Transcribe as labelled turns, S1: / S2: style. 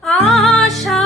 S1: 啊，想。